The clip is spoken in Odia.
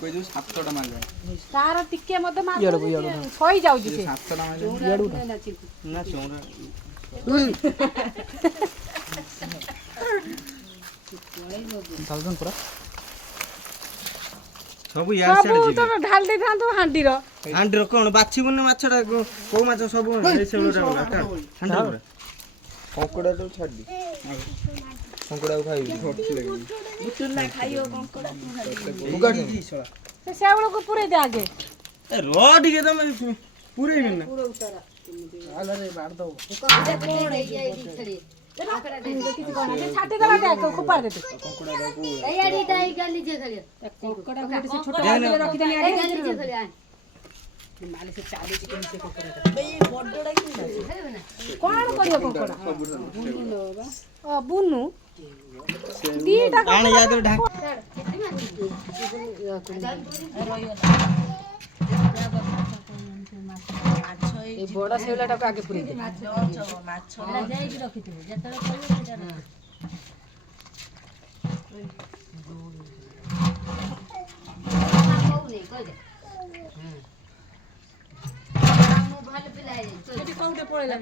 କହି ଯୋଉ 7ଟା ମାରିଲା ତାର ଟିକେ ମତେ ମାରି କହି ଯାଉଛି ସେ 7ଟା ମାରିଲା ନା ଚଉରା ଚାଲୁନ ପୁରା ସବୁ ୟାର ସବୁ ତ ଢାଳି ଦେଇଥାନ୍ତୁ ହାଣ୍ଡିର କଣ ବାଛିବୁନି ମାଛଟା କୋଉ ମାଛ ସବୁ ଏଇ ସେଉଳଟା ଗଲା ହାଣ୍ଡିର ପୁରା କଙ୍କଡାକୁ ଛାଡି କଙ୍କଡାକୁ ଖାଇବି ବୁଟୁଲା ଖାଇବ କଙ୍କଡା ସେ ସେଉଳକୁ ପୁରେଇ ଦେ ଆଗେ ଏ ର ଟିକେ ତମେ ପୁରେଇବି ନା ଆଲରେ ବାଡ ଦବ ଛାଟି ଦେଲା ଦେଖ ଖୋପାର ଦେ କଣ କରିବ କଙ୍କଡା ବୁନୁ ଦିଟା ବଡ ଶେଉଳାଟାକୁ ଆଗେ ପୁରେଇ ଦେ ମାଛ ଯାଇକି ରଖିଥିବୁ ଯେତେବେଳେ କରିବ ସେଟା କୋଉଠି ପଳେଇଲା